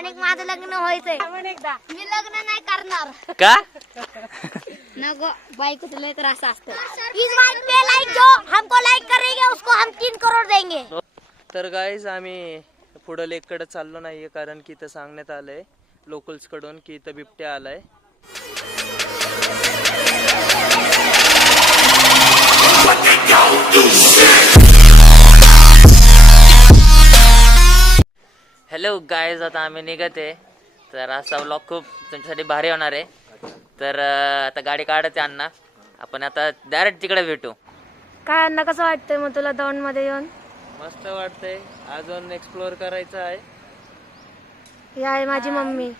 आणि माझं लग्न व्हायचंय मी लग्न नाही करणार का? नको बायकोचं लय त्रास असतो इस बाइक पे लाइक जो हमको लाइक करेंगे उसको हम 3 करोड़ देंगे। तर गाईज आम्ही पुढं लेक कडे चाललो नाहीये कारण की इथं सांगण्यात आलंय लोकल्स कडून की इथं बिबट्या आलाय। हॅलो गाईज, आता आम्ही निघते तर असा व्लॉग खूप तुमच्यासाठी भारी होणार आहे। तर आता गाडी काढते अण्णा, आपण आता डायरेक्ट तिकडे भेटू। काय अण्णा कसं वाटतंय मग तुला दौंड मध्ये येऊन? मस्त वाटतंय, अजून एक्सप्लोर करायचं आहे। ही आहे माझी मम्मी।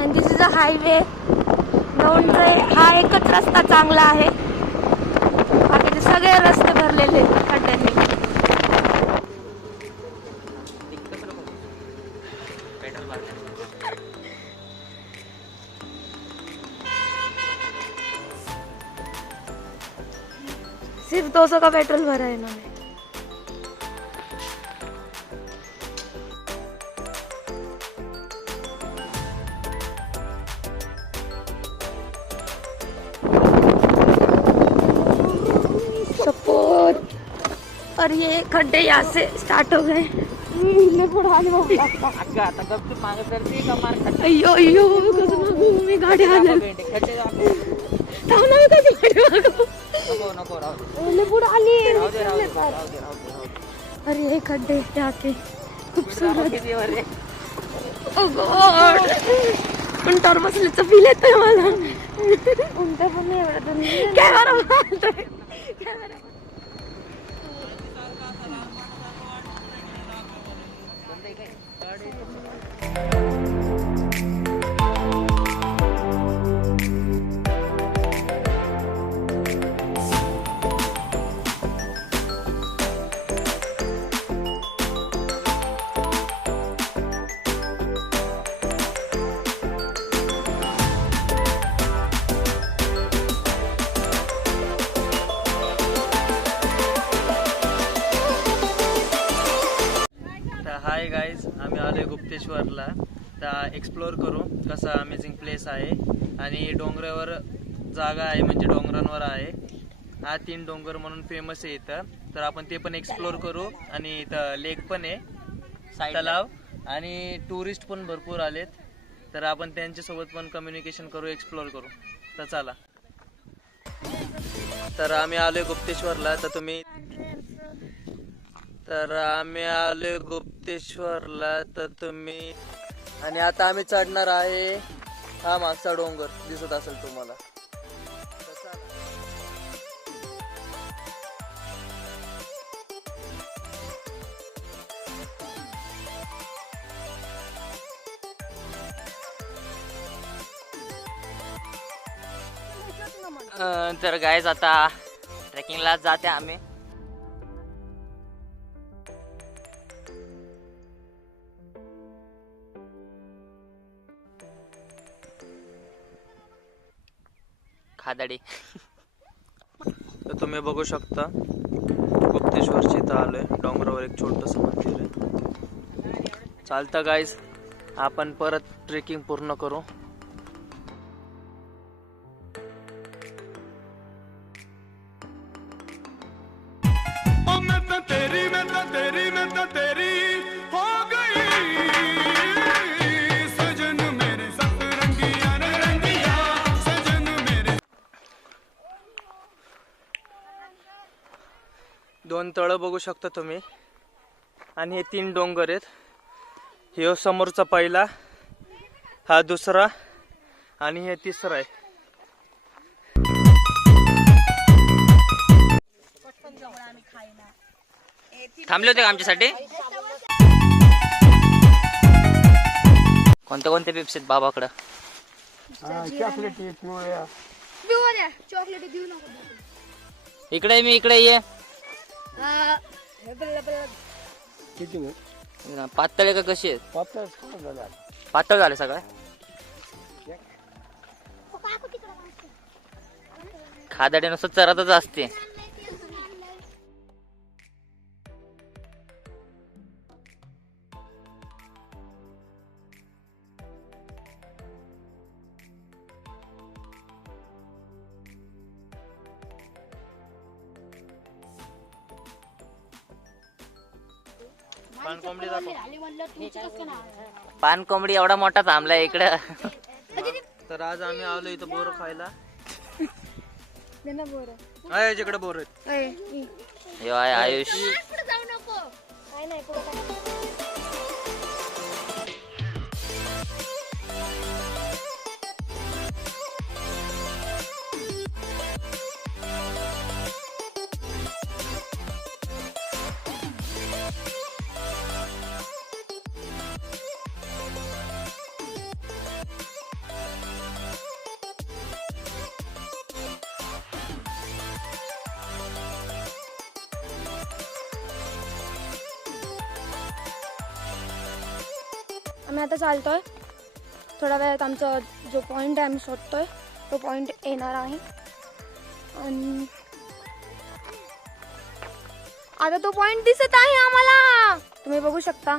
आणि दिस इज अ हायवे। दौंड हा एकच रस्ता चांगला आहे, बाकीचे सगळे रस्ते भरलेले खड्ड्यांनी। सिर्फ 200 का पेट्रोल भरा है इन्होंने। सपोर्ट। और ये खड्डे यहाँ से स्टार्ट हो गए। अयो अयो कसं मागू मी गाडी आल्या अरे ये खड्डे जाके खूपसूरत उंटावर बसल्याचं फील येतोय मला। उंट पण नाही एवढं कॅमेरा हाय गाईज, आम्ही आलोय गुप्तेश्वरला। तर एक्सप्लोर करू कसा अमेझिंग प्लेस आहे आणि डोंगरावर जागा आहे, म्हणजे डोंगरांवर आहे हा 3 डोंगर म्हणून फेमस आहे इथं। तर आपण ते पण एक्सप्लोर करू आणि इथं लेक पण आहे, तलाव, आणि टुरिस्ट पण भरपूर आलेत तर आपण त्यांच्यासोबत पण कम्युनिकेशन करू, एक्सप्लोर करू। तर चला, तर आम्ही आलोय गुप्तेश्वरला। तर तुम्ही आणि आता आम्ही चढणार आहे हा मागचा डोंगर दिसत असेल तुम्हाला। तर गाईज आता ट्रेकिंगला जाते आम्ही। खादाडी तर तुम्ही बघू शकता गुप्तेश्वरची इथं आलोय, डोंगरावर एक छोटस मंदिर आहे। चालतं गाईज, आपण परत ट्रेकिंग पूर्ण करू। दोन तळं बघू शकता तुम्ही आणि हे 3 डोंगर आहेत। हे समोरचा पहिला, हा दुसरा आणि हे तिसरा आहे। थांबले होते का आमच्यासाठी? कोणते कोणते पिप्स आहेत बाबाकडं? इकडे मी इकडे ये। पातळ का कशी आहेत? पातळ झाले सगळं। खादाडे नुसतं चरतच असते। पान कोंबडी दाखव. पान कोंबडी एवढा मोठा थांबलाय इकडं. तर आज आम्ही आलो इथं बोर खायला. आहे जिकडे बोर आहेत. यो आहे आयुष. आम्ही आता चालतोय. थोड्या वेळात आमचा जो पॉईंट आहे आम्ही शोधतोय तो पॉईंट येणार आहे. आणि आता तो पॉईंट दिसत आहे आम्हाला, तुम्ही बघू शकता.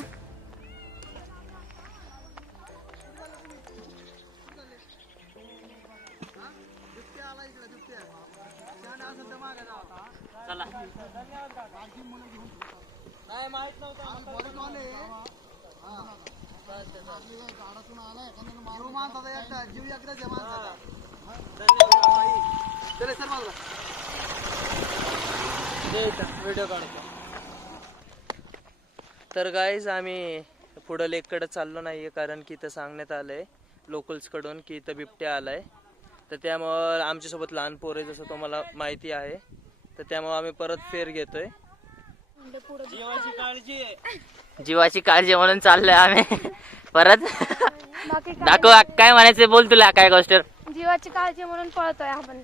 व्हिडिओ काढतो. तर गाईज आम्ही पुढं लेककडे चाललो नाहीये, कारण की इथं सांगण्यात आलंय लोकल्स कडून की इथं बिबट्या आलाय. तर त्यामुळं आमच्यासोबत लहान पोर आहे जसं तुम्हाला माहिती आहे. तर त्यामुळे आम्ही परत फेर घेतोय. जीवाची काळजी आहे, जीवाची काळजी म्हणून चाललोय आम्ही परत. बाकी काय दाखव काय म्हणायचं, बोल तुला काय गोष्ट. जीवाची काळजी म्हणून पळतोय आपण.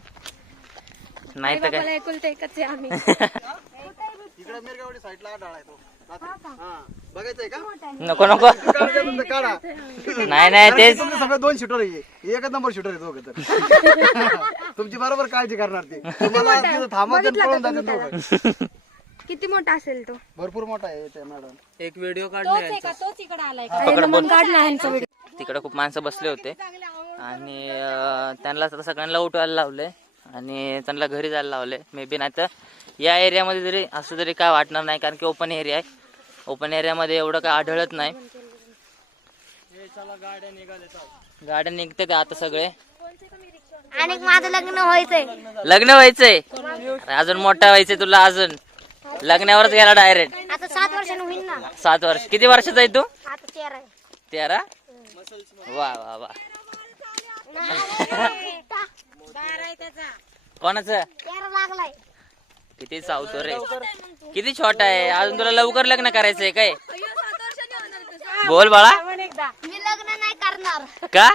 नाही तर काय. एकुलते एकच आहे आम्ही. इकडे मिरगावडी साईडला आढळ आहे तो. बघायचंय का? नको नको. काढा. नाही नाही तेच. तुमचे सगळे 2 शूटर आहे, एकच नंबर शूटर आहे दोघं तर. तुमची बरोबर काळजी करणार ते. तुम्हाला तिथं थांबवते आणि पळून जाते दोघं. किती मोठा असेल तो? भरपूर मोठा आहे ते मॅडम. एक व्हिडिओ काढलाय. पकड बोल. काढला ह्यांचा व्हिडिओ. तिकडे खूप माणसं बसले होते आणि त्यांना आता सगळ्यांना उठवायला लावले आणि त्यांना घरी जायला लावले. मे बी नाही तर या एरियामध्ये जरी असं तरी काय वाटणार नाही, कारण की ओपन एरिया आहे. ओपन एरियामध्ये एवढं काय आढळत नाही. गाड्या निघते आता सगळे. आणि माझं लग्न व्हायचंय. लग्न व्हायचंय, अजून मोठा व्हायचंय तुला. अजून लग्नावरच गेला डायरेक्ट. आता 7 वर्षांनी होईल ना. 7 वर्ष. किती वर्षाचा आहे तू? आता 13 आहे. 13. वा वा वा. कोणाचं? 13 लागलाय. किती चावतो रे, किती छोटा आहे अजून. तुला लवकर लग्न करायचंय काय? बोल बाळा. मी लग्न नाही करणार. का?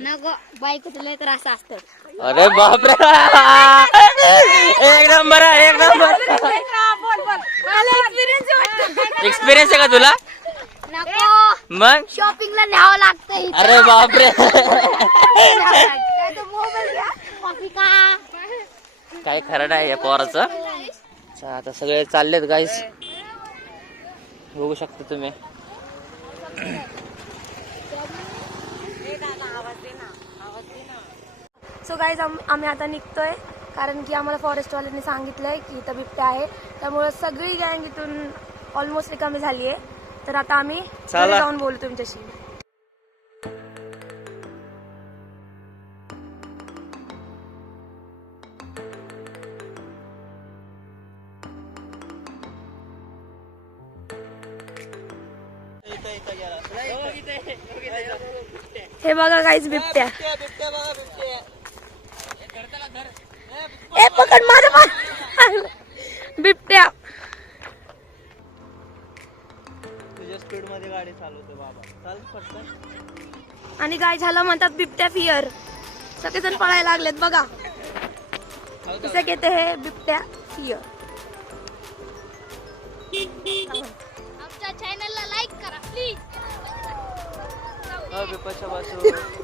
नको, बायकोचं लय त्रास असतं. अरे बापरे. एक नंबर आहे, एक नंबर. एक्सपिरियन्स आहे का तुला? नको, मग शॉपिंगला न्यावं लागतं. अरे बापरे. काय खरं नाही या पोराचं. आता सगळे चाललेत गाईस, बघू शकता तुम्ही. सो गाईज आम्ही आता निघतोय, कारण की आम्हाला फॉरेस्टवाल्यांनी सांगितलंय की इथं बिबट्या आहे. त्यामुळे सगळी गँग इथून ऑलमोस्ट रिकामी झाली आहे. तर आता आम्ही घरी जाऊन बोलू तुमच्याशी. हे बघा गाईज बिबट्या. ए पकड माझं बिबट्या. तुझ्या स्पीड मध्ये गाडी चालवते बाबा. चाल पटकन. आणि काय झालं म्हणतात बिबट्या फिअर. सगळेजण पळायला लागलेत बघा. कसे घेते हे बिबट्या फिअर. आमच्या चॅनलला लाईक करा प्लीज.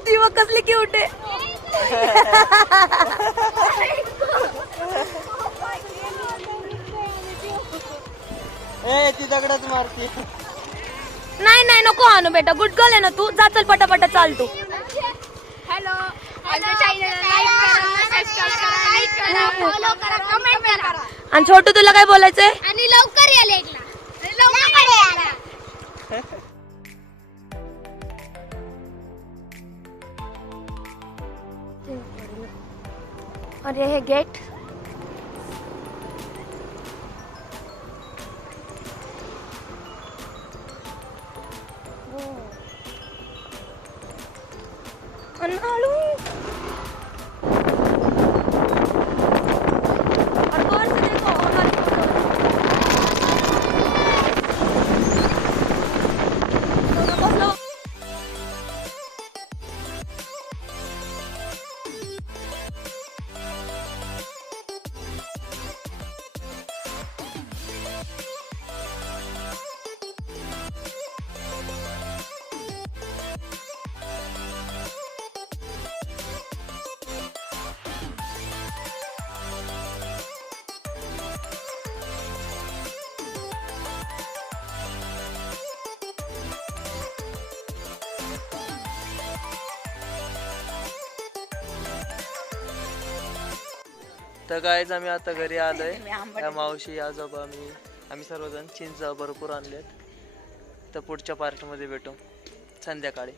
ती मग कसली क्यूट आहे. ती दगडाच मारती. नाही नाही नको आणू बेटा, गुड गर्ल आहे ना तू. जा चल पटापटा चाल तू. हॅलो, आमच्या चॅनलला लाईक करा, सबस्क्राइब करा, फॉलो करा, कमेंट करा. आणि छोटू तुला काय बोलायचंय? आणि लवकर या लेकला. अरे हे गेट अनालू और गौर से देखो तर गाईज आम्ही आता घरी आलोय. या मावशी आजोबा आम्ही सर्वजण चिंच भरपूर आणलेत. तर पुढच्या पार्ट मध्ये भेटू संध्याकाळी.